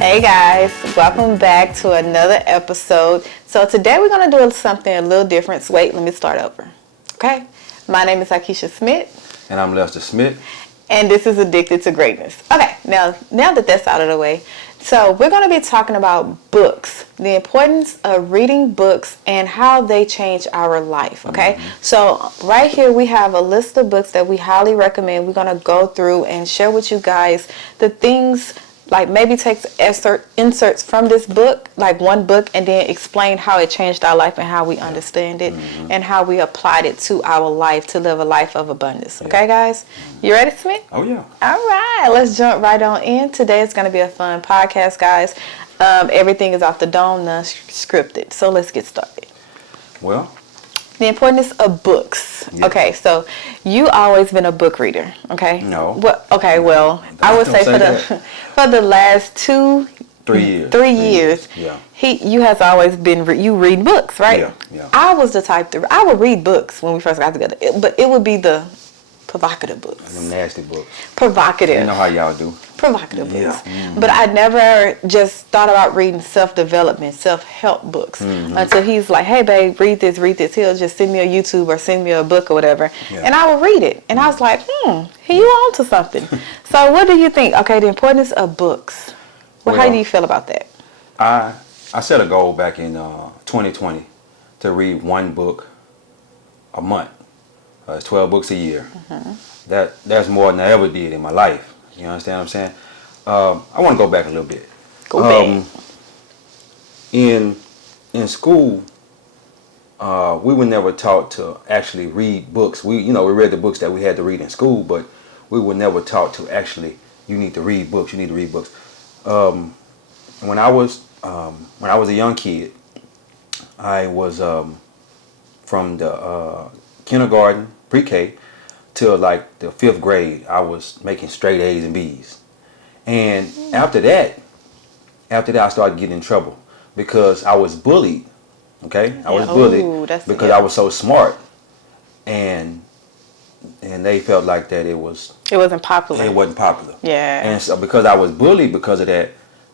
Hey guys, welcome back to another episode. So today we're going to do something a little different. So wait, let me start over. Okay, my name is Akeisha Smith. And I'm Lester Smith. And this is Addicted to Greatness. Okay, now that that's out of the way, so we're going to be talking about books, the importance of reading books and how they change our life, okay? Mm-hmm. So right here we have a list of books that we highly recommend. We're going to go through and share with you guys the things, like maybe take inserts from this book, like one book, and then explain how it changed our life and how we understand it and how we applied it to our life to live a life of abundance. Okay, guys? You ready, Smith? Oh, yeah. All right. Let's jump right on in. Today is going to be a fun podcast, guys. Everything is off the dome, none scripted. So let's get started. Well, the importance of books. Yeah. Okay, so you always been a book reader, okay? No. Well, okay, well, I would say for the last 3 years. Yeah. You has always been you read books, right? Yeah. I was the type to I would read books when we first got together, but it would be the provocative books. Them nasty books. Provocative. You know how y'all do. Provocative books. Yeah. Mm-hmm. But I never just thought about reading self-development, self-help books until he's like, hey, babe, read this. He'll just send me a YouTube or send me a book or whatever. Yeah. And I would read it. And I was like, you on to something. So what do you think? Okay, the importance of books. Well, how do you feel about that? I set a goal back in 2020 to read one book a month. It's 12 books a year. Mm-hmm. That's more than I ever did in my life. You understand what I'm saying? I want to go back a little bit. Go back. In school, we were never taught to actually read books. We read the books that we had to read in school, but we were never taught to actually. You need to read books. When I was a young kid, I was from the kindergarten, pre-K, till like the 5th grade. I was making straight A's and B's, and after that, I started getting in trouble because I was bullied. Okay, I was bullied because I was so smart, and they felt like that it wasn't popular. It wasn't popular. Yeah. And so because I was bullied because of that,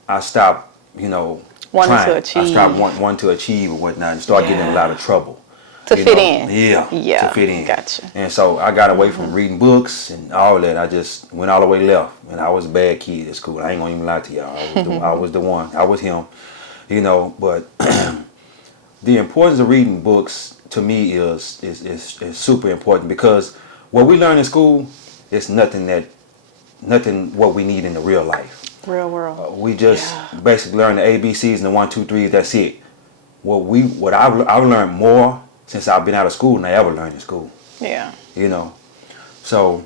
I stopped, wanting to achieve. I stopped wanting to achieve or whatnot and started getting in a lot of trouble. To fit in. Yeah. To fit in. Gotcha. And so I got away from reading books and all that. I just went all the way left. And I was a bad kid at school. I ain't gonna even lie to y'all. I was the one. I was him. But the importance of reading books to me is super important, because what we learn in school is nothing what we need in the real life. Real world. We just basically learn the ABCs and the 1, 2, 3s. That's it. What I've learned more since I've been out of school than I ever learned in school. Yeah. So.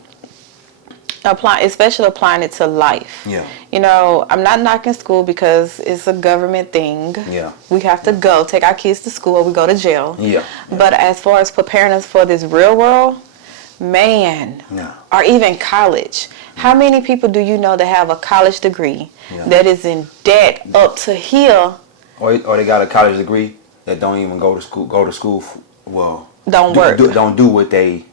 Especially applying it to life. Yeah. I'm not knocking school because it's a government thing. Yeah. We have to go take our kids to school or we go to jail. Yeah. But as far as preparing us for this real world, man, or even college. How many people do you know that have a college degree that is in debt up to here? Or they got a college degree that don't even go to school. Don't do what they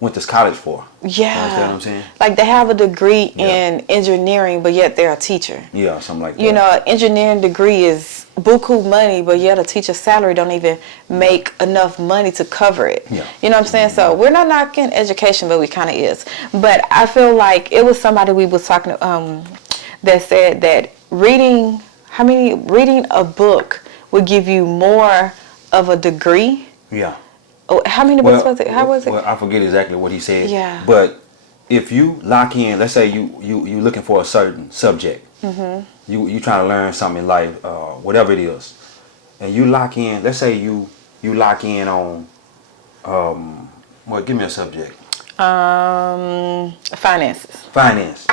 went to college for. Yeah. You understand what I'm saying? Like they have a degree in engineering, but yet they're a teacher. Yeah, something like that. An engineering degree is buku money, but yet a teacher's salary don't even make enough money to cover it. Yeah. You know what I'm saying? So we're not knocking education, but we kind of is. But I feel like it was somebody we was talking to that said that reading a book would give you more of a degree. Yeah. Oh, how many books was it? How was it? Well, I forget exactly what he said. Yeah. But if you lock in, let's say you looking for a certain subject, you trying to learn something in life, whatever it is, and you lock in. Let's say you lock in on, give me a subject. Finances. Finance.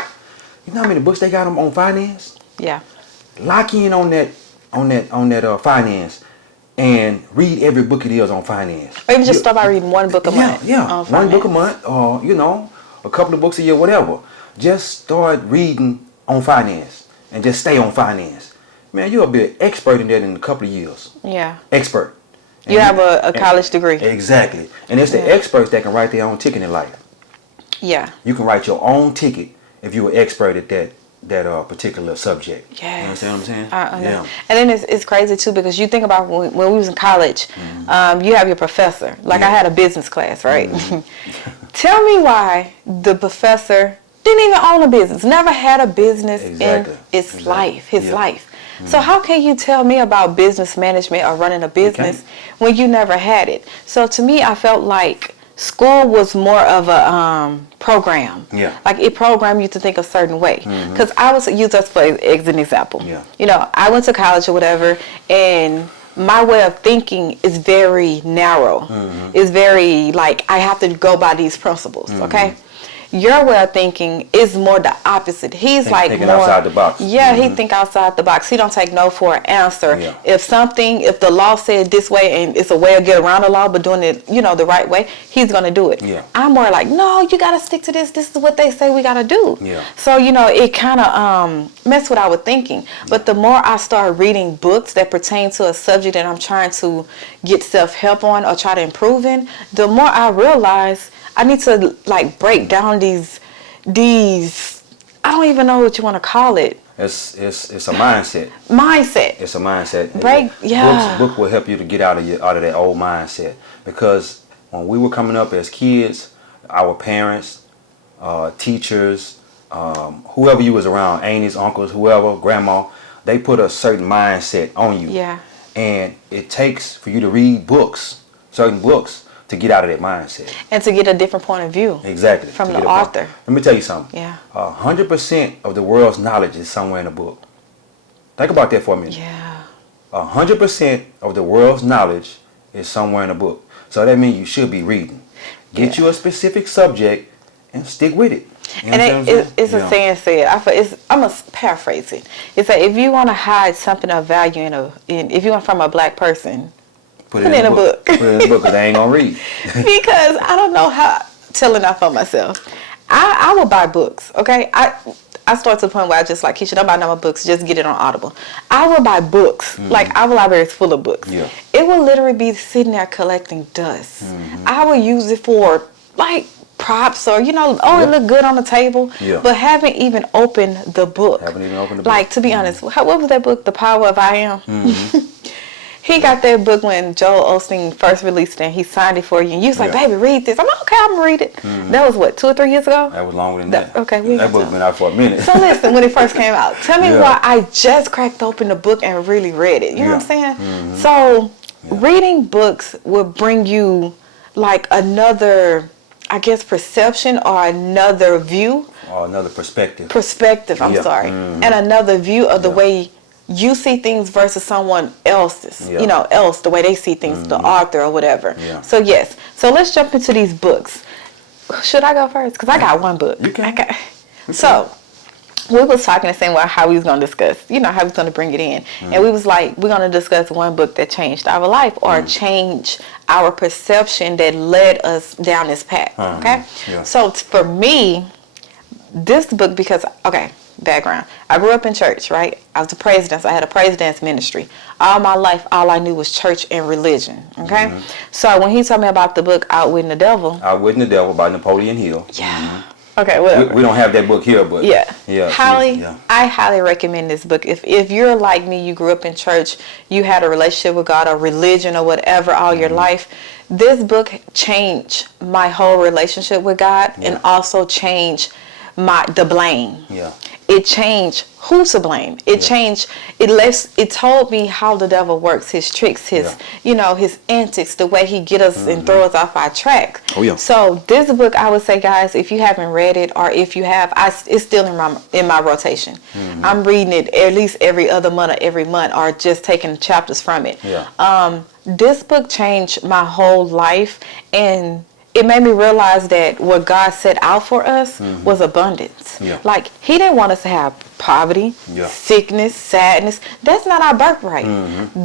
You know how many books they got on finance? Yeah. Lock in on that finance. And read every book it is on finance. Or even just start by reading one book a month. Yeah, one book a month, or a couple of books a year, whatever. Just start reading on finance and just stay on finance. Man, you'll be an expert in that in a couple of years. Yeah. Expert. And you have a college degree. Exactly. And it's the experts that can write their own ticket in life. Yeah. You can write your own ticket if you're an expert at that particular subject. Yes. You understand what I'm saying? I know. Yeah. And then it's crazy too, because you think about when we was in college, you have your professor. Like I had a business class, right? Tell me why the professor didn't even own a business, never had a business in his life. So how can you tell me about business management or running a business when you never had it? So to me, I felt like school was more of a program. Yeah. Like it programmed you to think a certain way. Because I was use us for as an example. Yeah. You know, I went to college or whatever, and my way of thinking is very narrow. It's very like I have to go by these principles. Okay. Your way of thinking is more the opposite. He's Thinking more outside the box. Yeah, he think outside the box. He don't take no for an answer. Yeah. If the law said this way and it's a way to get around the law, but doing it, the right way, he's gonna do it. Yeah. I'm more like, no, you gotta stick to this. This is what they say we gotta do. Yeah. So it kind of messed what I was thinking. But the more I started reading books that pertain to a subject that I'm trying to get self-help on or try to improve in, the more I realized I need to like break down these I don't even know what you want to call it. It's a mindset. It's a mindset. Book will help you to get out of that old mindset, because when we were coming up as kids, our parents, teachers, whoever you was around, aunties, uncles, whoever, grandma, they put a certain mindset on you. Yeah. And it takes for you to read certain books, to get out of that mindset. And to get a different point of view. Exactly. From the author. Let me tell you something. Yeah. 100% of the world's knowledge is somewhere in a book. Think about that for a minute. Yeah. 100% of the world's knowledge is somewhere in a book. So that means you should be reading. Get you a specific subject and stick with it. You and it's a saying said. I'm going to paraphrase it. It's that if you want to hide something of value if you want from a black person, Put it in a book. Put it in a book, because they ain't going to read. Because I don't know how to enough on myself. I will buy books, okay? I start to the point where I just like, Keisha, don't buy no more books. Just get it on Audible. I will buy books. Like, our library is full of books. Yeah. It will literally be sitting there collecting dust. I will use it for, like, props or, it look good on the table. Yeah. But haven't even opened the book. Like, to be honest, what was that book, The Power of I Am? He got that book when Joel Osteen first released it, and he signed it for you. And you was like, baby, read this. I'm like, okay, I'm going to read it. That was, what, 2 or 3 years ago? That was longer than that. Okay. That book's been out for a minute. So listen, when it first came out, tell me why I just cracked open the book and really read it. You know what I'm saying? So reading books will bring you, like, another, I guess, perception or another view. Or another perspective. I'm sorry. And another view of the way you see things versus someone else's, the way they see things, the author or whatever. Yeah. So yes. So let's jump into these books. Should I go first? Because I got one book. You can. So we was talking the same way how we was going to discuss, how we was going to bring it in. And we was like, we're going to discuss one book that changed our life or changed our perception that led us down this path. Okay? Yeah. So for me, this book, because, background. I grew up in church, right? I was a praise dancer. I had a praise dance ministry. All my life, all I knew was church and religion. Okay? So when he told me about the book Outwitting the Devil. Outwitting the Devil by Napoleon Hill. Yeah. Okay, whatever. We don't have that book here, but yeah. Yeah. I highly recommend this book. If you're like me, you grew up in church, you had a relationship with God or religion or whatever all your life, this book changed my whole relationship with God and also changed the blame. Yeah. It changed who's to blame. It changed. It told me how the devil works, his tricks, his antics, the way he get us and throw us off our track. Oh yeah. So this book, I would say, guys, if you haven't read it, or if you have, it's still in my rotation. I'm reading it at least every other month or every month, or just taking chapters from it. Yeah. This book changed my whole life, and it made me realize that what God set out for us was abundance. Yeah. Like, he didn't want us to have poverty, sickness, sadness. That's not our birthright.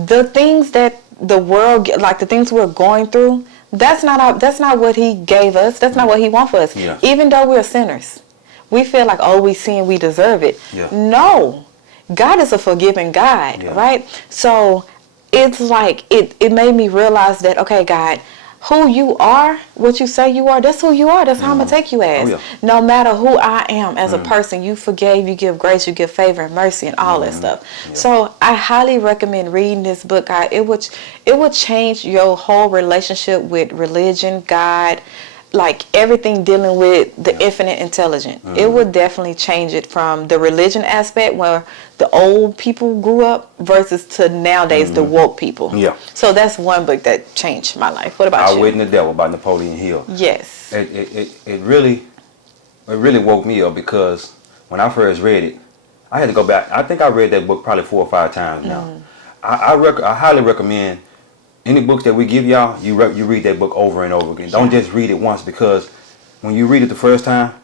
The things that the world, like the things we're going through, that's not what he gave us. That's not what he wants for us. Yeah. Even though we're sinners, we feel like, oh, we sin, we deserve it. Yeah. No, God is a forgiving God, right? So it's like, it made me realize that, okay, God, who you are, what you say you are, that's who you are. That's how I'm going to take you as. Oh, yeah. No matter who I am as a person, you forgave, you give grace, you give favor and mercy and all that stuff. Yeah. So I highly recommend reading this book, guys. It would change your whole relationship with religion, God, like everything dealing with the infinite intelligence. It would definitely change it from the religion aspect where the old people grew up versus to nowadays the woke people. Yeah. So that's one book that changed my life. What about you? Outwitting the Devil by Napoleon Hill. Yes. It really woke me up because when I first read it, I had to go back. I think I read that book probably 4 or 5 times now. I highly recommend any books that we give y'all, you read that book over and over again. Don't just read it once, because when you read it the first time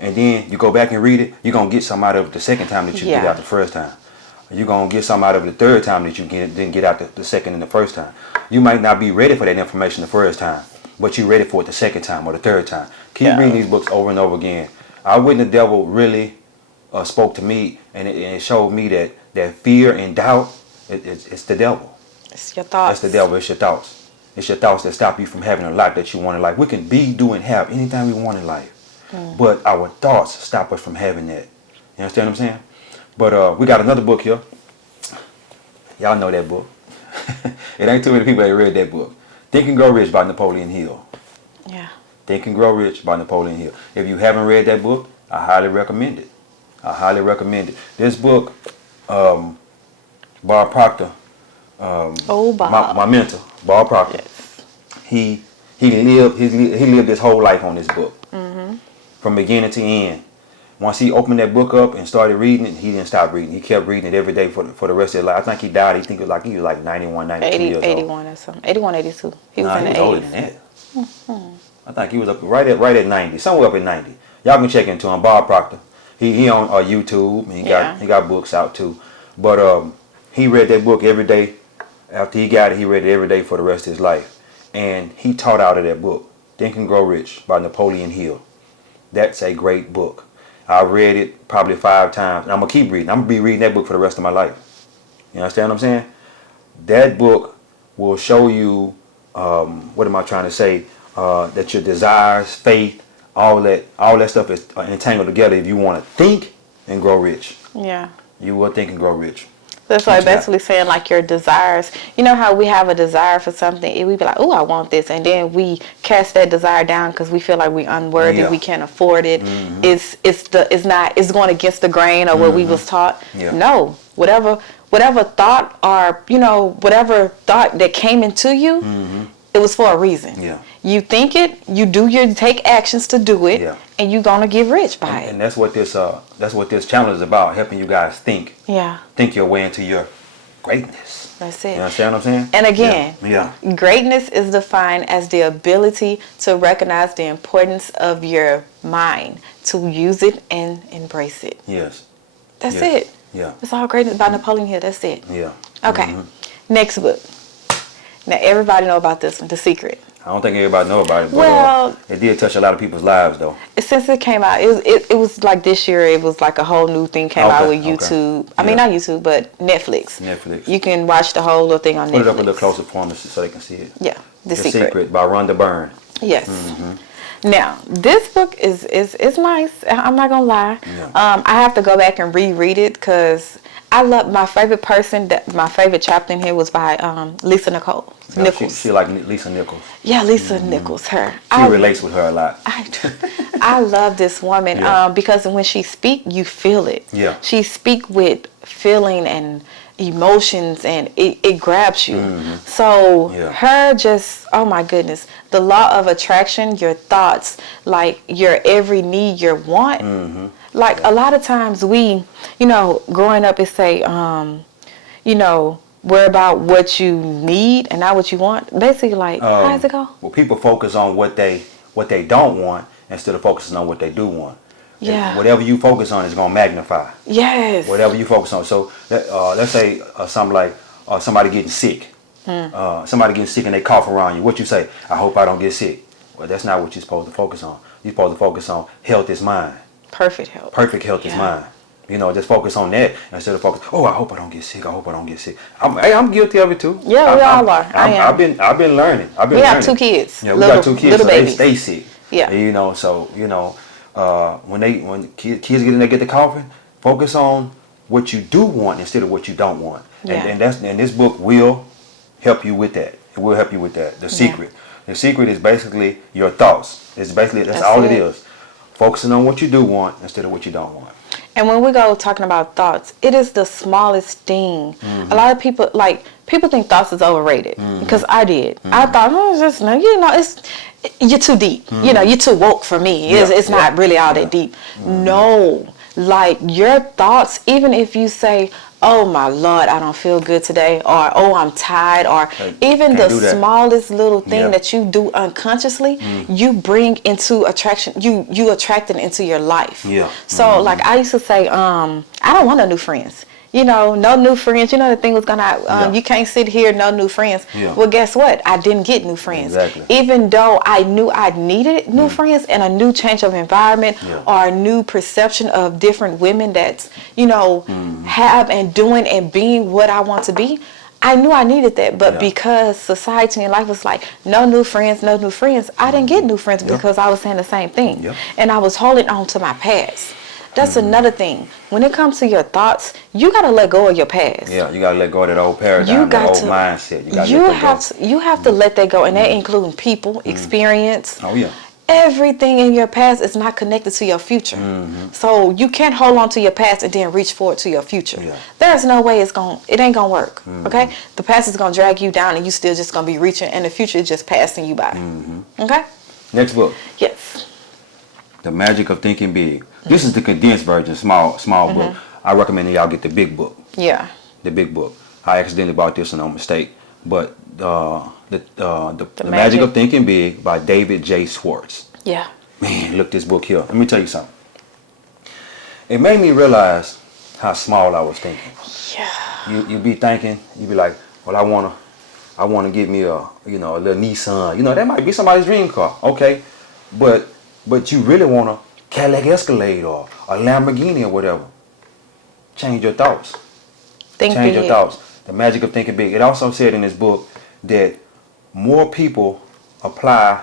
and then you go back and read it, you're going to get some out of it the second time that you get out the first time. You're going to get some out of it the third time that you didn't get out the second and the first time. You might not be ready for that information the first time, but you're ready for it the second time or the third time. Keep reading these books over and over again. Outwitting the Devil really spoke to me, and it showed me that fear and doubt, it's the devil. It's your thoughts. That's the devil. It's your thoughts. It's your thoughts that stop you from having a life that you want in life. We can be, do, and have anything we want in life, but our thoughts stop us from having that. You understand what I'm saying? But we got another book here. Y'all know that book. It ain't too many people that read that book. Think and Grow Rich by Napoleon Hill. Yeah. Think and Grow Rich by Napoleon Hill. If you haven't read that book, I highly recommend it. I highly recommend it. This book, Bob Proctor, Bob. my mentor, Bob Proctor. Yes. He lived his whole life on this book, from beginning to end. Once he opened that book up and started reading it, he didn't stop reading. He kept reading it every day for the rest of his life. I think he died. He was like 91, 92 years old. 81 or something. 81, 82. He was in the 80s. Older than that. I think he was up right at 90, somewhere up at 90. Y'all can check into him, Bob Proctor. He on YouTube. And he got books out too. But he read that book every day. After he got it, he read it every day for the rest of his life. And he taught out of that book, Think and Grow Rich by Napoleon Hill. That's a great book. I read it probably 5 times. And I'm going to keep reading. I'm going to be reading that book for the rest of my life. You understand what I'm saying? That book will show you, what am I trying to say, that your desires, faith, all that stuff is entangled together if you want to think and grow rich. Yeah. You will think and grow rich. That's like basically saying like your desires. You know how we have a desire for something, and we be like, "Oh, I want this," and then we cast that desire down because we feel like we're unworthy, we can't afford it. It's going against the grain or what we was taught. Yeah. No, whatever thought or whatever thought that came into you, it was for a reason. Yeah. You think it, you take actions to do it, and you're gonna get rich by it. And that's what this channel is about, helping you guys think. Yeah. Think your way into your greatness. That's it. You understand what I'm saying? And again, Yeah. greatness is defined as the ability to recognize the importance of your mind, to use it and embrace it. Yes. That's it. Yeah. It's all greatness by Napoleon Hill. That's it. Yeah. Okay. Next book. Now everybody know about this one, The Secret. I don't think everybody know about it, but Well, it did touch a lot of people's lives, though. Since it came out, it was like this year. It was like a whole new thing came out with YouTube. I mean, not YouTube, but Netflix. You can watch the whole little thing on Netflix. Put it up a little closer for them so they can see it. Yeah, The Secret by Rhonda Byrne. Yes. Now, this book is nice. I'm not gonna lie. Yeah. I have to go back and reread it because I love my favorite chapter in here was by Lisa Nichols. She like Lisa Nichols. Yeah, Lisa Nichols. Her. She relates with her a lot. I love this woman because when she speak, you feel it. Yeah. She speak with feeling and emotions, and it grabs you. So her just, oh my goodness, the law of attraction, your thoughts, like your every need, your want. Like a lot of times we, growing up, it say, worry about what you need and not what you want. Basically, like, how does it go? Well, people focus on what they don't want instead of focusing on what they do want. Yeah. Whatever you focus on is going to magnify. Yes. Whatever you focus on. So let's say something like somebody getting sick. Somebody getting sick and they cough around you. What you say? I hope I don't get sick. Well, that's not what you're supposed to focus on. You're supposed to focus on health is mine. Perfect health. Perfect health is mine. Just focus on that instead of focus. Oh, I hope I don't get sick. I hope I don't get sick. I'm guilty of it too. Yeah, we all are. I am. I've been learning. We have 2 kids. Yeah, we got 2 kids, little so they babies. stay sick. Yeah. When kids get in there, get the coughing, focus on what you do want instead of what you don't want. Yeah. And this book will help you with that. It will help you with that. The secret. The secret is basically your thoughts. That's all it is. Focusing on what you do want instead of what you don't want. And when we go talking about thoughts, it is the smallest thing. A lot of people think thoughts is overrated because I did. I thought, it's just you're too deep. You're too woke for me. It's not really all that deep. No, like your thoughts, even if you say, oh my Lord, I don't feel good today, or oh, I'm tired, or even the smallest little thing that you do unconsciously, you bring into attraction, you attract it into your life. Yeah. So like I used to say, I don't want no new friends. No new friends. The thing was gonna, you can't sit here, no new friends. Yeah. Well, guess what? I didn't get new friends. Exactly. Even though I knew I needed new friends and a new change of environment or a new perception of different women that's, have and doing and being what I want to be. I knew I needed that, but because society and life was like, no new friends, I didn't get new friends because I was saying the same thing. Yep. And I was holding on to my past. That's another thing. When it comes to your thoughts, you got to let go of your past. Yeah, you got to let go of that old paradigm, that old mindset. You have to let that go, and that includes people, experience. Oh, yeah. Everything in your past is not connected to your future. So you can't hold on to your past and then reach forward to your future. Yeah. There's no way it ain't going to work. Okay? The past is going to drag you down and you still just going to be reaching, and the future is just passing you by. Okay? Next book. Yes. The Magic of Thinking Big. This is the condensed version, small book. I recommend that y'all get the big book. Yeah. The big book. I accidentally bought this and no mistake. But the Magic of Thinking Big by David J. Schwartz. Yeah. Man, look this book here. Let me tell you something. It made me realize how small I was thinking. Yeah. You be thinking, you be like, well, I wanna get me a little Nissan. That might be somebody's dream car. Okay. But you really want a Cadillac Escalade or a Lamborghini or whatever. Change your thoughts. Change your thoughts. The magic of thinking big. It also said in this book that more people apply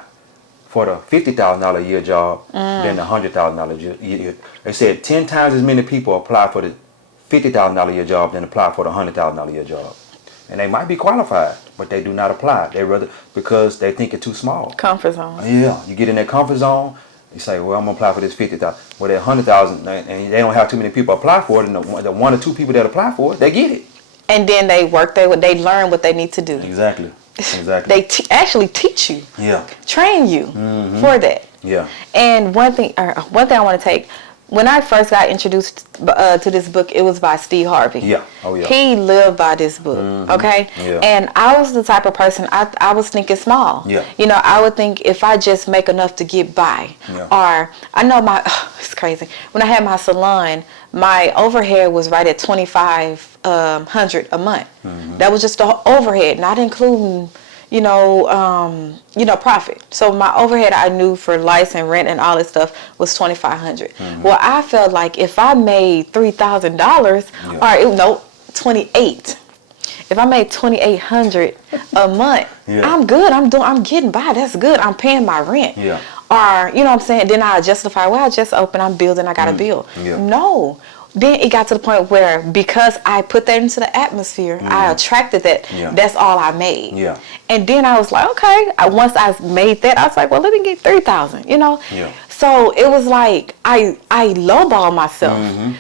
for the $50,000 a year job than the $100,000 a year. They said 10 times as many people apply for the $50,000 a year job than apply for the $100,000 a year job. And they might be qualified, but they do not apply. They rather because they think it's too small. Comfort zone. Yeah, you get in that comfort zone. You say, well, I'm gonna apply for this 50,000. Well, that 100,000, and they don't have too many people apply for it. And the 1 or 2 people that apply for it, they get it. And then they work. They learn what they need to do. Exactly. They actually teach you. Yeah. Train you for that. Yeah. And one thing I want to take. When I first got introduced to this book, it was by Steve Harvey. Yeah. Oh, yeah. He lived by this book, okay? Yeah. And I was the type of person, I was thinking small. Yeah. I would think if I just make enough to get by. Yeah. Or, I know it's crazy. When I had my salon, my overhead was right at $2,500 a month. That was just the overhead, not including profit. So my overhead I knew for lights and rent and all this stuff was $2,500. Well, I felt like if I made $3,000 or $28,000. If I made $2,800 a month, I'm good. I'm getting by. That's good. I'm paying my rent. Yeah. Or what I'm saying, then I justify, well, I just opened, I'm building, I got a bill. Yeah. No. Then it got to the point where because I put that into the atmosphere, I attracted that. Yeah. That's all I made. Yeah. And then I was like, okay. Once I made that, I was like, well, let me get $3,000. Yeah. So it was like I lowball myself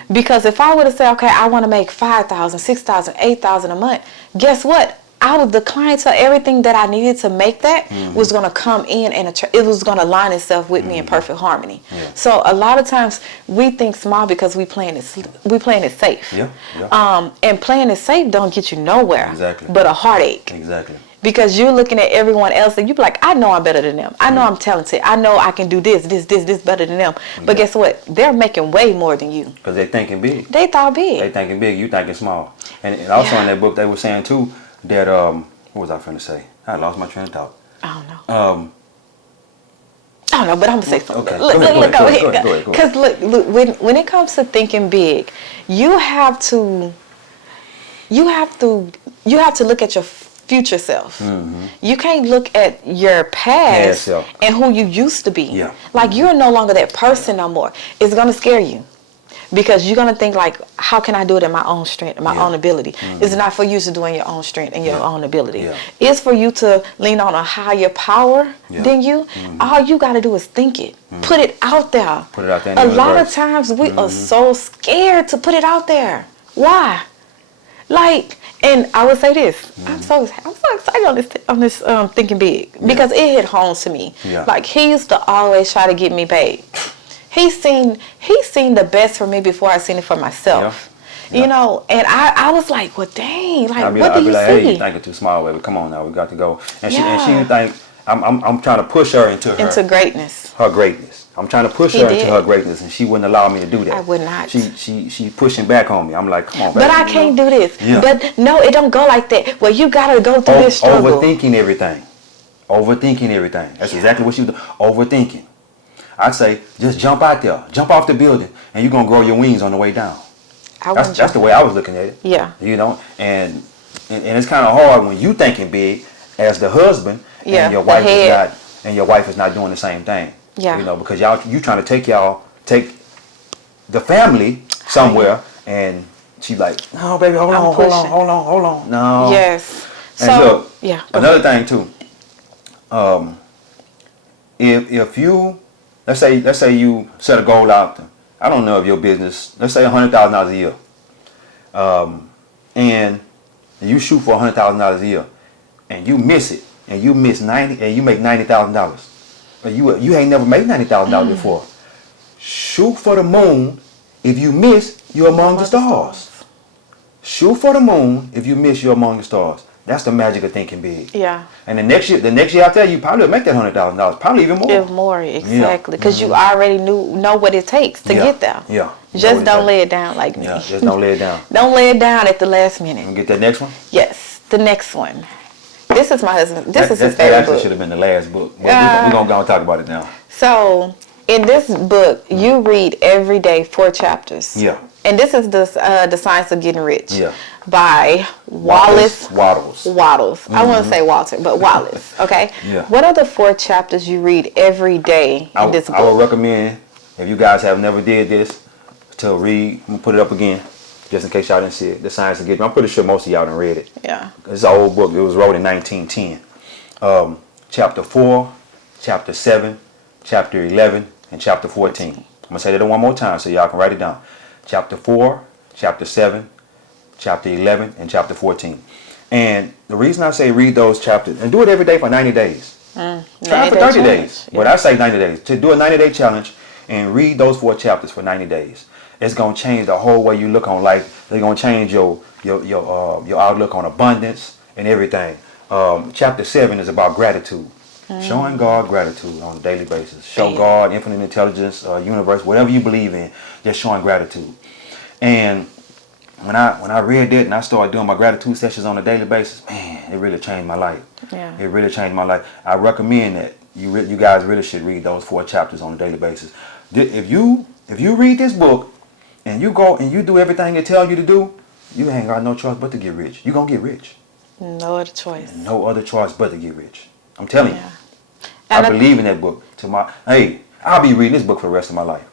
because if I would have said, okay, I want to make $5,000, $6,000, $8,000 a month, guess what? Out of the clientele, everything that I needed to make that was going to come in and it was going to align itself with me in perfect harmony. Yeah. So a lot of times we think small because we playing it safe. Yeah. Yeah. And playing it safe don't get you nowhere. Exactly. But a heartache. Exactly. Because you're looking at everyone else and you be like, I know I'm better than them. I know I'm talented. I know I can do this better than them. But guess what? They're making way more than you. Because they're thinking big. They thought big. They thinking big. You thinking small. And also in that book they were saying too that what was I finna say? I lost my train of thought. I don't know. I don't know, but I'm gonna say something. Okay. Look, Go ahead. Because look, when it comes to thinking big, you have to look at your future self. Mm-hmm. You can't look at your past and who you used to be. Yeah. Like you're no longer that person no more. It's gonna scare you. Because you're going to think like, how can I do it in my own strength, my own ability? Mm-hmm. It's not for you to do in your own strength and your own ability. Yeah. It's for you to lean on a higher power than you. Mm-hmm. All you got to do is think it. Mm-hmm. Put it out there. Put it out there. A lot of times we are so scared to put it out there. Why? Like, and I would say this. Mm-hmm. I'm so excited on this thinking big because it hit home to me. Yeah. Like he used to always try to get me paid. He's seen the best for me before I seen it for myself. Yeah. You know, and I was like, well, dang, like, what do you see? Hey, you think it's too small, baby. Come on now, we got to go. And she think I'm trying to push her into greatness. Her greatness. I'm trying to push her into her greatness, and she wouldn't allow me to do that. I would not. She pushing back on me. I'm like, come on, baby. But I can't do this. Yeah. But no, it don't go like that. Well, you gotta go through this struggle. Overthinking everything. That's exactly what you do. Overthinking. I say, just jump out there, jump off the building, and you're gonna grow your wings on the way down. That's the way I was looking at it. Yeah. You know, and it's kind of hard when you thinking big as the husband, and your wife is not doing the same thing. Yeah. You know, because you trying to take the family somewhere, and she's like, no, baby, hold on. No. Yes. And so look, another thing too. If you Let's say you set a goal out there. I don't know if your business, let's say $100,000 a year. And you shoot for $100,000 a year and you miss it and you miss 90 and you make $90,000. But you ain't never made $90,000 before. Shoot for the moon. If you miss, you're among the stars. Shoot for the moon. If you miss, you're among the stars. That's the magic of thinking big. Yeah. And the next year after that, you probably will make that $100,000, probably even more. Even more, exactly, because you already know what it takes to get there. Yeah. Just don't lay it down like me. Yeah. Just don't lay it down. Don't lay it down at the last minute. You get that next one? Yes, the next one. This is my husband. This is his favorite book. That actually should have been the last book. We're gonna go and talk about it now. So in this book, you read every day 4 chapters. Yeah. And this is the Science of Getting Rich. Yeah. By Wallace Wattles. I want to say Walter, but Wallace. Okay. Yeah. What are the 4 chapters you read every day in this book? I would recommend, if you guys have never did this, to read. I'm gonna put it up again, just in case y'all didn't see it. The Science of Getting Rich. I'm pretty sure most of y'all done read it. Yeah. It's an old book. It was wrote in 1910. Chapter 4, chapter 7, chapter 11, and chapter 14. I'm gonna say that one more time so y'all can write it down. Chapter 4, chapter 7, chapter 11, and chapter 14. And the reason I say read those chapters, and do it every day for 90 days. Try for 30 days. Yeah. But I say 90 days. To do a 90-day challenge and read those 4 chapters for 90 days. It's going to change the whole way you look on life. They're going to change your outlook on abundance and everything. Chapter 7 is about gratitude. Showing God gratitude on a daily basis. Show God, infinite intelligence, universe, whatever you believe in, just showing gratitude. And when I read that and I started doing my gratitude sessions on a daily basis, man, it really changed my life. Yeah. It really changed my life. I recommend that you guys really should read those 4 chapters on a daily basis. If you read this book and you go and you do everything it tells you to do, you ain't got no choice but to get rich. You're going to get rich. No other choice. No other choice but to get rich. I'm telling you. I believe in that book. I'll be reading this book for the rest of my life.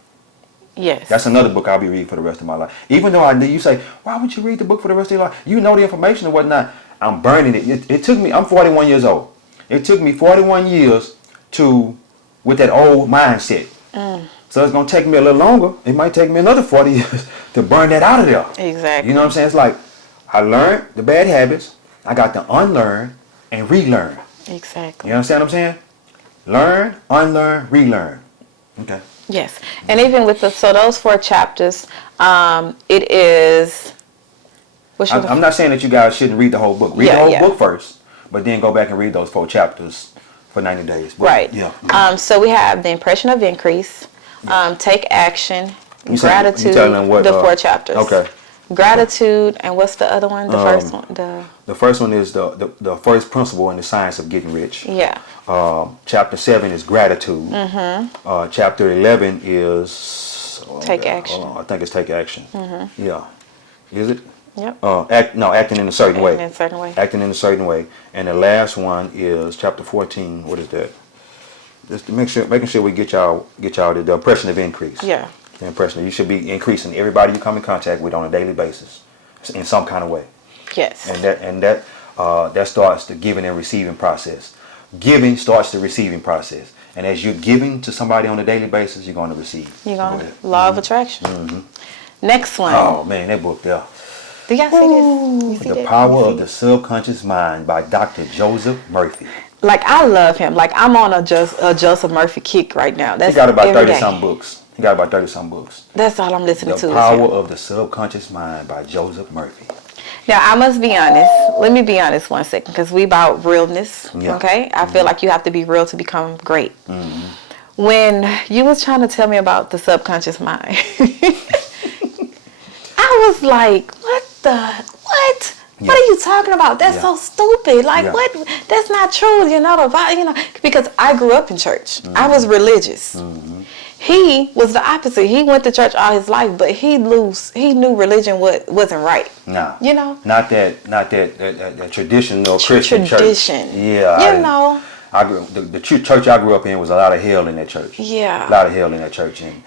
Yes. That's another book I'll be reading for the rest of my life. Even though you say, why would you read the book for the rest of your life? You know the information and whatnot. I'm burning it. It took me, I'm 41 years old. It took me 41 years with that old mindset. So it's going to take me a little longer. It might take me another 40 years to burn that out of there. Exactly. You know what I'm saying? It's like, I learned the bad habits. I got to unlearn and relearn. Exactly. You understand what I'm saying? Learn, unlearn, relearn. Okay. Yes. And even with those 4 chapters, it is... I'm not saying that you guys shouldn't read the whole book. Read the whole book first, but then go back and read those 4 chapters for 90 days. But, right. Yeah. So we have the impression of increase, take action, gratitude, the 4 chapters. Okay. Gratitude, and what's the other one? The first one? The first one is the first principle in the science of getting rich. Yeah. Chapter 7 is gratitude. Chapter 11 is Take action. Hold on, I think it's take action. Yeah, is it? Yep. Acting in a certain way. In a certain way. Acting in a certain way. And the last one is chapter 14. What is that? Just to making sure we get y'all the impression of increase. Yeah. The impression you should be increasing everybody you come in contact with on a daily basis, in some kind of way. Yes. And that starts the giving and receiving process. Giving starts the receiving process. And as you're giving to somebody on a daily basis, you're going to receive. You're going to law of attraction. Next one. Oh man, that book there. Do y'all see this? You see The that? Power of the Subconscious Mind by Dr. Joseph Murphy. Like, I love him. Like, I'm on a Joseph Murphy kick right now. That's He got about every 30-some day. books. He got about 30-some books. That's all I'm listening to. The Power of the Subconscious Mind by Joseph Murphy. Now, I must be honest. Let me be honest one second, because we about realness, Yeah. okay? I feel like you have to be real to become great. When you was trying to tell me about the subconscious mind, I was like, what? Yeah. What are you talking about? That's so stupid. Like, Yeah. what? That's not true. Because I grew up in church. I was religious. He was the opposite. He went to church all his life, but he knew religion wasn't right. No. You know? Not that traditional Christian Tradition. church. Yeah. I grew the church I grew up in was a lot of hell in that church. Yeah. A lot of hell in that church, and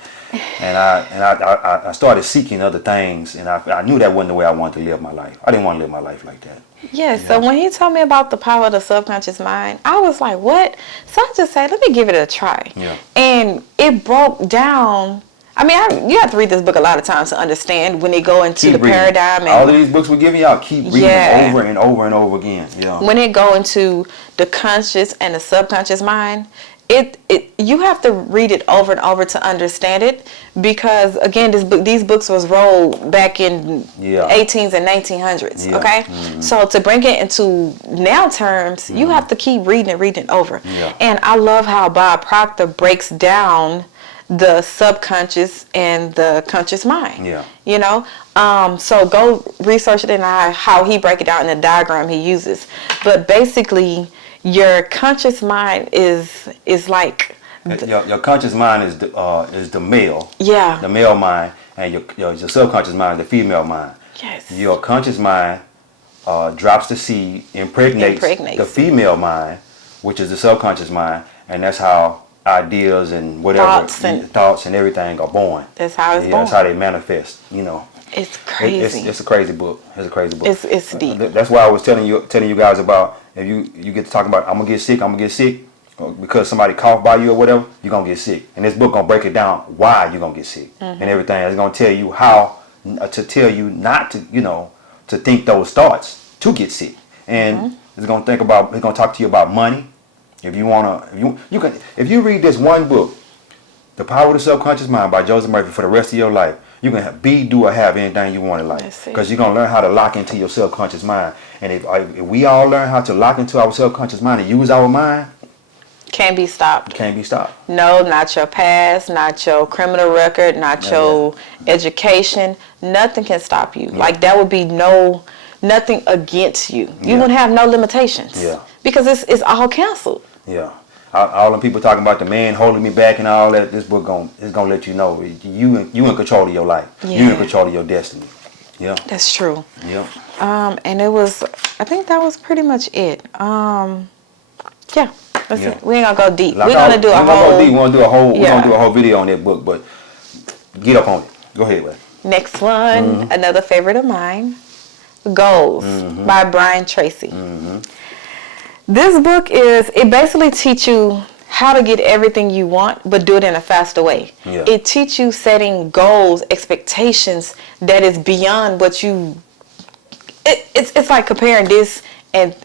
I started seeking other things, and I knew that wasn't the way I wanted to live my life. I didn't want to live my life like that. Yes. So when he told me about the power of the subconscious mind, I was like, what? So I just said, let me give it a try. Yeah. And it broke down. I mean, you have to read this book a lot of times to understand when they go into the paradigm. And all of these books we're giving y'all, keep reading them over and over and over again. Yeah. When it go into the conscious and the subconscious mind, you have to read it over and over to understand it, because again, these books was rolled back in 18s and 1900s. Yeah. Okay, so to bring it into now terms, you have to keep reading it over. Yeah. And I love how Bob Proctor breaks down the subconscious and the conscious mind. Yeah. You know, so go research it and how he break it down in the diagram he uses. But basically, your conscious mind is like your conscious mind is the male. Yeah. The male mind, and your subconscious mind, the female mind. Yes. Your conscious mind drops the seed, impregnates the female mind, which is the subconscious mind, and that's how ideas and whatever thoughts and everything are born. That's how it's born. That's how they manifest. It's crazy. It's a crazy book. It's a crazy book. It's deep. That's why I was telling you guys about, if you get to talking about I'm gonna get sick, because somebody coughed by you or whatever, you're gonna get sick. And this book gonna break it down why you're gonna get sick and everything. It's gonna tell you how to tell you not to to think those thoughts to get sick. And it's gonna talk to you about money. If you wanna, if you read this one book, The Power of the Subconscious Mind by Joseph Murphy, for the rest of your life, you can be, do, or have anything you want in life, because you're gonna learn how to lock into your subconscious mind. And if we all learn how to lock into our subconscious mind and use our mind, can't be stopped. Can't be stopped. No, not your past, not your criminal record, not your education. Nothing can stop you. Like, that would be nothing against you. You would have no limitations. Yeah. Because it's all canceled. Yeah. All the people talking about the man holding me back and all that, this book is gonna let you know you in control of your life. Yeah. You in control of your destiny. Yeah. That's true. Yeah. And I think that was pretty much it. Yeah. That's it. We ain't gonna go deep. We're gonna do a whole. We're gonna do a whole video on that book, but get up on it. Go ahead, man. Next one, another favorite of mine, Goals by Brian Tracy. This book it basically teaches you how to get everything you want, but do it in a faster way. Yeah. It teaches you setting goals, expectations that is beyond what you. It's like comparing this and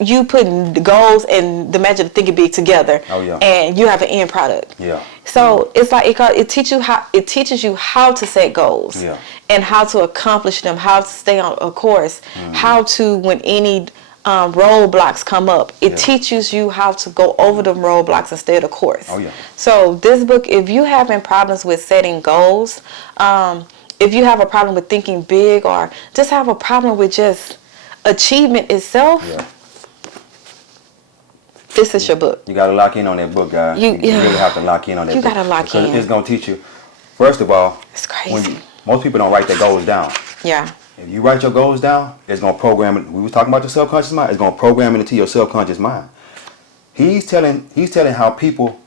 you putting the goals and the magic of thinking big together, and you have an end product. Yeah. So it's like it teaches you how to set goals, and how to accomplish them, how to stay on a course, how to, when any roadblocks come up, it teaches you how to go over them roadblocks and stay the course. Oh yeah. So this book, if you having problems with setting goals, if you have a problem with thinking big or just have a problem with just achievement itself, this is your book. You got to lock in on that book, guys. You really have to lock in on that book. You got to lock in. It's going to teach you, first of all, it's crazy. Most people don't write their goals down. Yeah. If you write your goals down, it's going to program it. We were talking about the subconscious mind. It's going to program it into your subconscious mind. He's telling how people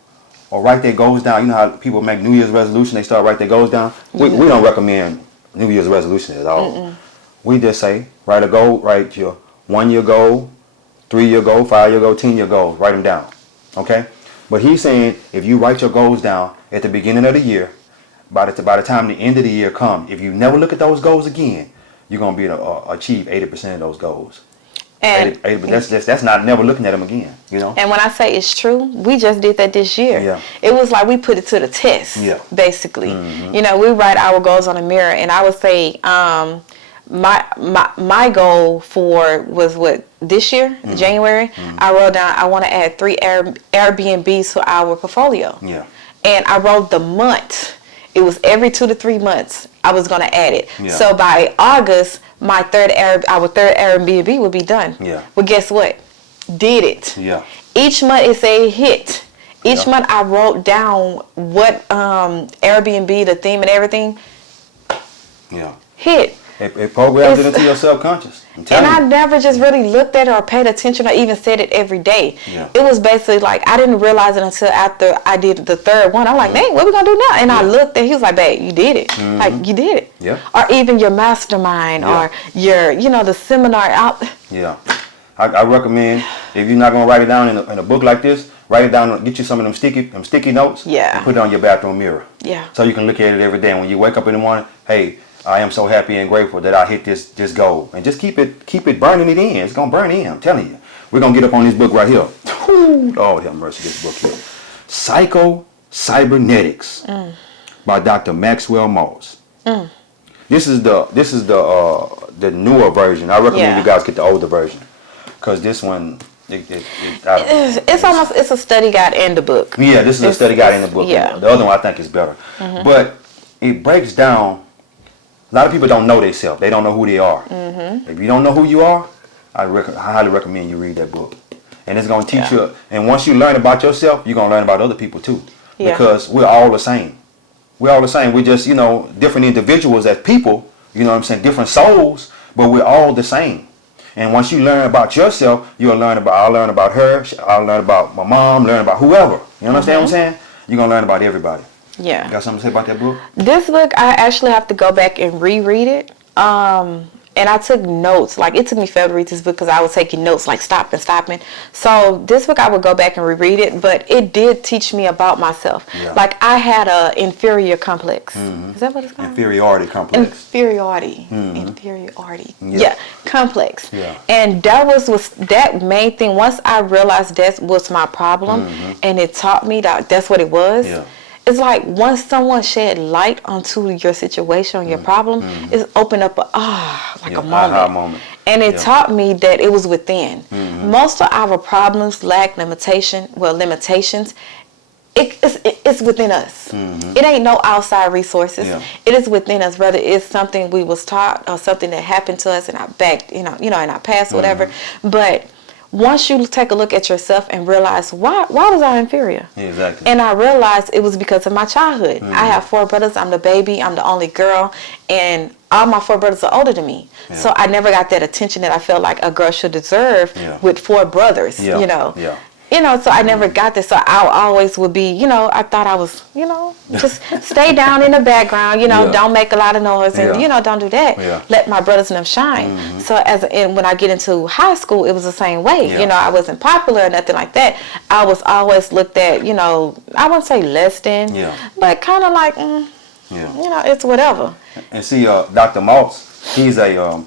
or write their goals down. You know how people make New Year's resolution, they start write their goals down. We don't recommend New Year's resolution at all. We just say write a goal, write your 1 year goal, 3 year goal, 5 year goal, 10 year goal, write them down. Okay? But he's saying if you write your goals down at the beginning of the year, by the time the end of the year comes, if you never look at those goals again, you're gonna be able to achieve 80% of those goals. And 80, that's not never looking at them again, you know. And when I say it's true, we just did that this year. Yeah. It was like we put it to the test. Yeah. Basically, you know, we write our goals on a mirror, and I would say my goal was what this year, January. I wrote down I want to add 3 Airbnbs to our portfolio. Yeah. And I wrote the month. It was every 2 to 3 months I was going to add it. Yeah. So by August, our third Airbnb would be done. Yeah. Well, guess what? Did it. Yeah. Each month it say hit. Each month I wrote down what Airbnb, the theme and everything. Yeah. Hit. It programs it into your subconscious. And I never just really looked at it or paid attention or even said it every day. Yeah. It was basically like, I didn't realize it until after I did the third one. I'm like, dang, what we going to do now? And I looked and he was like, babe, you did it. Like, you did it. Yeah. Or even your mastermind or your, the seminar. Yeah. I recommend, if you're not going to write it down in a book like this, write it down, get you some of them sticky notes. Yeah. And put it on your bathroom mirror. Yeah. So you can look at it every day. And when you wake up in the morning, hey, I am so happy and grateful that I hit this goal. And just keep it burning it in. It's going to burn in, I'm telling you. We're going to get up on this book right here. Lord have mercy, this book here. Psycho-Cybernetics by Dr. Maxwell Maltz. This is the newer version. I recommend you guys get the older version. Because this one, it's a study guide in the book. Yeah, this is a study guide in the book. Yeah. The other one I think is better. But it breaks down. A lot of people don't know themselves. They don't know who they are. If you don't know who you are, I highly recommend you read that book. And it's going to teach you. And once you learn about yourself, you're going to learn about other people too. Yeah. Because we're all the same. We're all the same. We're just, different individuals as people. You know what I'm saying? Different souls, but we're all the same. And once you learn about yourself, I'll learn about her, I'll learn about my mom, learn about whoever. You understand what I'm saying? You're going to learn about everybody. Yeah. You got something to say about that book? This book, I actually have to go back and reread it. And I took notes. Like, it took me forever to read this book because I was taking notes, like stopping. So this book, I would go back and reread it, but it did teach me about myself. Yeah. Like, I had a inferior complex. Is that what it's called? Inferiority complex. Inferiority. Yeah, complex. Yeah. And that main thing. Once I realized that was my problem, and it taught me that that's what it was. Yeah. It's like once someone shed light onto your situation, your problem, it's opened up a moment. And it taught me that it was within. Most of our problems lack limitations. It's within us. It ain't no outside resources. Yeah. It is within us. Whether it's something we was taught or something that happened to us in our back, in our past, whatever. But once you take a look at yourself and realize, why was I inferior? Yeah, exactly. And I realized it was because of my childhood. I have 4 brothers. I'm the baby. I'm the only girl. And all my 4 brothers are older than me. Yeah. So I never got that attention that I felt like a girl should deserve with 4 brothers, Yeah. So I never got this. So I always would be, I thought I was, just stay down in the background, don't make a lot of noise and, don't do that. Yeah. Let my brothers and them shine. So when I get into high school, it was the same way. I wasn't popular or nothing like that. I was always looked at, I wouldn't say less than, but kind of like, it's whatever. And see, Dr. Maltz, he's a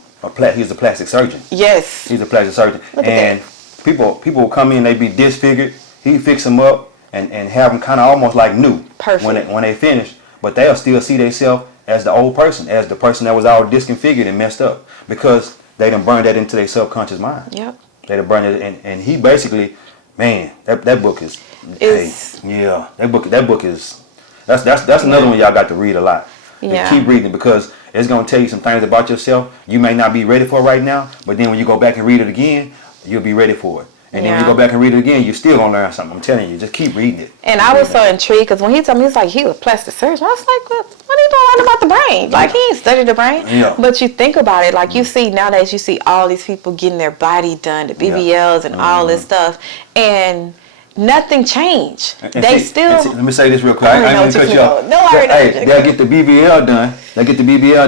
plastic surgeon. Yes. He's a plastic surgeon. Look at that. People will come in, they be disfigured. He fix them up and have them kind of almost like new. Perfect. When they finish, but they'll still see themselves as the old person, as the person that was all disconfigured and messed up, because they done burned that into their subconscious mind. Yep. They done burned it, and he basically, man, that book is. That book is. That's another one y'all got to read a lot. Yeah. Keep reading it because it's going to tell you some things about yourself you may not be ready for right now, but then when you go back and read it again, you'll be ready for it. And then when you go back and read it again, you're still going to learn something. I'm telling you, just keep reading it. And I was so intrigued because when he told me, he's like, he was plastic surgeon. I was like, what are you doing about the brain? Like, he ain't studied the brain. Yeah. But you think about it, like, you see, nowadays, you see all these people getting their body done, the BBLs and all this stuff, and nothing changed. They still... let me say this real quick. I ain't going to cut you off. No, I already know. Hey, they'll get the BBL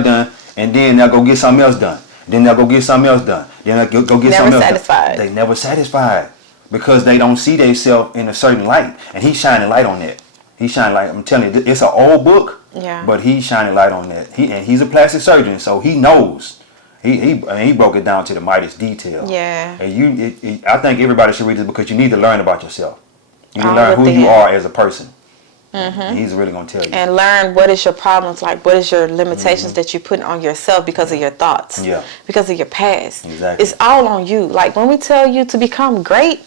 done. And then they'll go get something else done. Then they'll go get something else done. Then they'll go get something else satisfied. done. They never satisfied because they don't see themselves in a certain light. And he's shining light on that. He's shining light. I'm telling you, it's an old book, but he's shining light on that. He's a plastic surgeon, so he knows. He broke it down to the mightiest detail. Yeah. And I think everybody should read this because you need to learn about yourself. You need to learn who you are as a person. Mm-hmm. He's really going to tell you. And learn what is your problems, like what is your limitations that you put on yourself because of your thoughts, because of your past. Exactly. It's all on you. Like when we tell you to become great,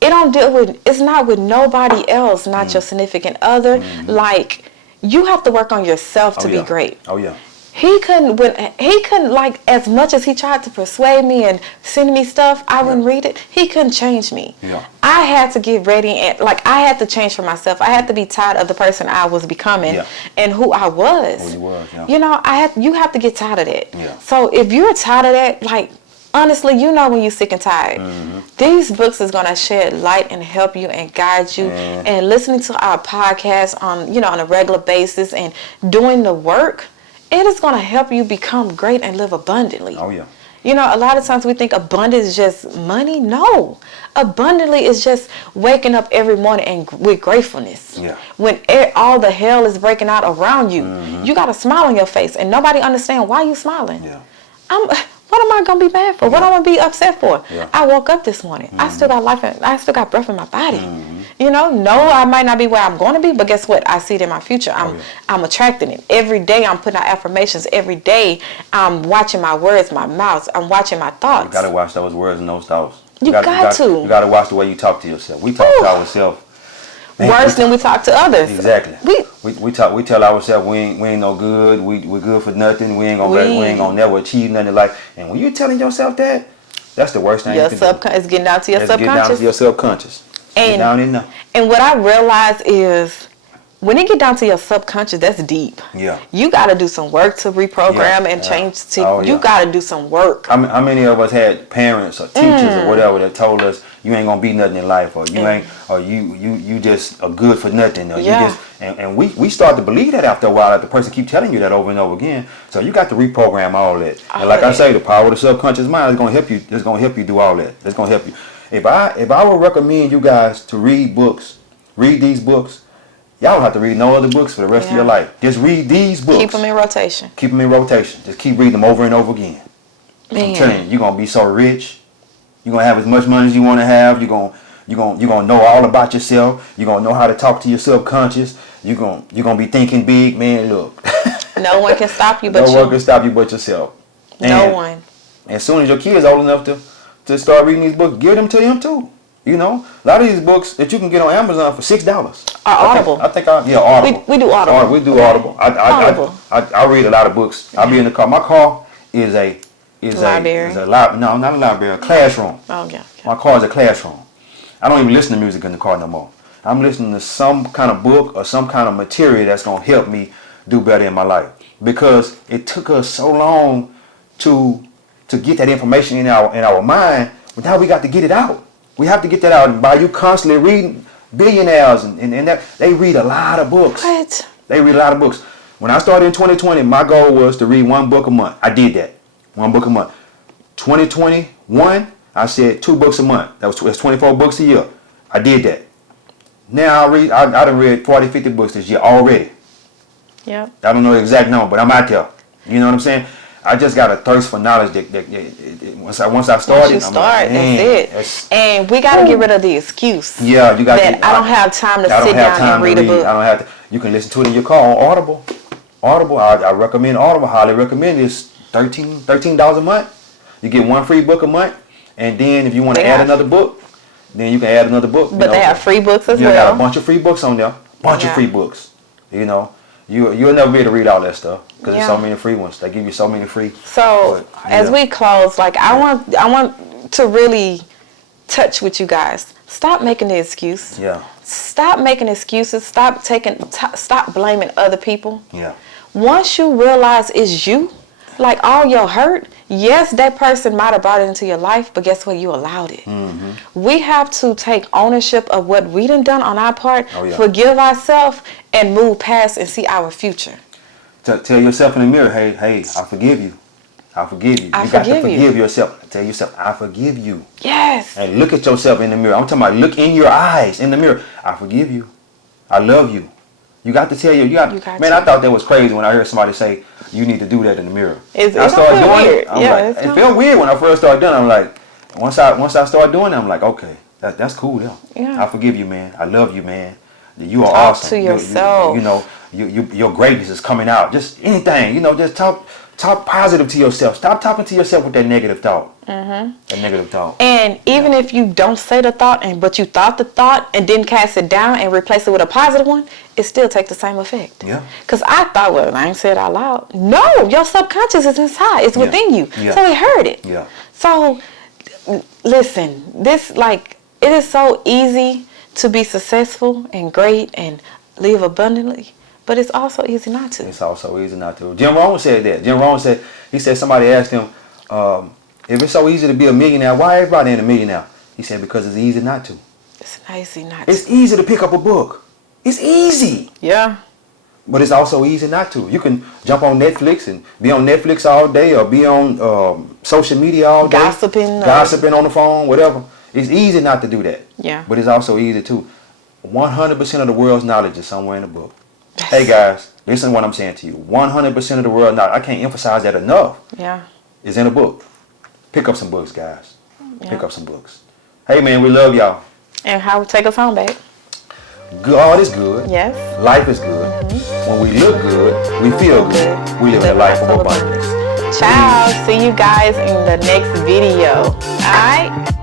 it's not with nobody else, not your significant other. Like you have to work on yourself to be great. Oh yeah. He couldn't, like, as much as he tried to persuade me and send me stuff, I wouldn't read it. He couldn't change me. Yeah. I had to get ready and, like, I had to change for myself. I had to be tired of the person I was becoming and who I was. Who you was, You know, you have to get tired of that. Yeah. So if you're tired of that, like, honestly, you know when you're sick and tired. These books is going to shed light and help you and guide you. And listening to our podcast on a regular basis and doing the work, it is going to help you become great and live abundantly. Oh, yeah. You know, a lot of times we think abundance is just money. No. Abundantly is just waking up every morning and with gratefulness. Yeah. When all the hell is breaking out around you, you got a smile on your face and nobody understands why you smiling. Yeah. What am I going to be mad for? What am I going to be upset for? Yeah. I woke up this morning. I still got life and I still got breath in my body. You know, no, I might not be where I'm going to be, but guess what? I see it in my future. I'm attracting it. Every day I'm putting out affirmations. Every day I'm watching my words, my mouth. I'm watching my thoughts. You got to watch those words and those thoughts. You got to. You got to watch the way you talk to yourself. We talk to ourselves. Worse than we talk to others. Exactly. We tell ourselves we ain't no good. We're good for nothing. We ain't gonna never achieve nothing in life. And when you're telling yourself that, that's the worst thing you can do. It's getting down to your subconscious. Getting down to your subconscious. Get down in there. And what I realize is when it get down to your subconscious, that's deep. Yeah. You got to do some work to reprogram and change. You got to do some work. How many of us had parents or teachers or whatever that told us you ain't gonna be nothing in life, or you just are good for nothing, or you just and we start to believe that after a while. That the person keep telling you that over and over again. So you got to reprogram all that. And like I say, the power of the subconscious mind is gonna help you. It's gonna help you do all that. It's gonna help you. If I would recommend you guys to read these books. Y'all don't have to read no other books for the rest of your life. Just read these books. Keep them in rotation. Just keep reading them over and over again. Man. I'm telling you, you're gonna be so rich. You're gonna have as much money as you want to have. You're gonna know all about yourself. You're gonna know how to talk to your subconscious. You're gonna be thinking big, man. Look. No one can stop you but you. No one can stop you but yourself. No one. As soon as your kid's old enough to start reading these books, give them to him too. You know, a lot of these books that you can get on Amazon for $6. Audible. Audible. We do Audible. We do Audible. I read a lot of books. I'll be in the car. My car is a library. No, not a library. A classroom. Oh yeah. My car is a classroom. I don't even listen to music in the car no more. I'm listening to some kind of book or some kind of material that's gonna help me do better in my life. Because it took us so long to get that information in our mind, but now we got to get it out. We have to get that out. And by you constantly reading, billionaires and that, they read a lot of books. What? They read a lot of books. When I started in 2020, my goal was to read one book a month. I did that. One book a month. 2021, I said 2 books a month. That's 24 books a year. I did that. Now I done read 40, 50 books this year already. Yep. I don't know the exact number, but I'm out there. You know what I'm saying? I just got a thirst for knowledge. Once I started, that's it. And we got to get rid of the excuse. Yeah, you got that. I don't have time to sit down and read a book. I don't have to. You can listen to it in your car on Audible. I recommend Audible. Highly recommend it. It's $13 a month. You get 1 free book a month, and then if you want to add another book, then you can add another book. But they have free books as well. They got a bunch of free books on there. Bunch of free books. You know. you'll never be able to read all that stuff because there's so Yeah. many free ones. They give you so many free. So But, as yeah. we close, like I want to really touch with you guys. Stop making the excuse. Yeah. Stop making excuses. Stop blaming other people. Yeah. Once you realize it's you, like all your hurt, yes, that person might have brought it into your life, but guess what? You allowed it. We have to take ownership of what we done on our part, Oh, yeah. forgive ourselves, and move past and see our future. Tell yourself in the mirror, hey, I forgive you. I forgive you. I You got to forgive you. forgive yourself. Tell yourself, I forgive you. Yes. And look at yourself in the mirror. I'm talking about look in your eyes in the mirror. I forgive you. I love you. You got to tell you. got Man, to. I thought that was crazy when I heard somebody say you need to do that in the mirror. It I don't started feel doing weird. it. I'm Yeah, like, it's it not- felt weird when I first started doing it. I'm like, once I started doing it, I'm like, okay, that's cool. Yeah. I forgive you, man. I love you, man. You are Talk awesome. to yourself. You know, your greatness is coming out. Just anything, just talk positive to yourself. Stop talking to yourself with that negative thought. That negative thought. And even if you don't say the thought, but you thought the thought and didn't cast it down and replace it with a positive one, it still takes the same effect. Yeah. Because I thought, well, I ain't said it out loud. No, your subconscious is inside. It's within you. Yeah. So it heard it. Yeah. So listen, it is so easy to be successful and great and live abundantly, but it's also easy not to. It's also easy not to. Jim Rohn said that. Jim Rohn said, somebody asked him, if it's so easy to be a millionaire, why everybody ain't a millionaire? He said, because it's easy not to. It's easy not to. It's easy to pick up a book. It's easy. Yeah. But it's also easy not to. You can jump on Netflix and be on Netflix all day or be on social media all day. Gossiping on the phone, whatever. It's easy not to do that. Yeah. But it's also easy too. 100% of the world's knowledge is somewhere in the book. Hey guys, listen to what I'm saying to you. 100% of the world's knowledge, I can't emphasize that enough, Yeah. is in a book. Pick up some books, guys. Yeah. Pick up some books. Hey man, we love y'all. And how take us home, babe? God is good. Yes. Life is good. When we look good, we feel good. We live a life of abundance. Ciao. See you guys in the next video. All right.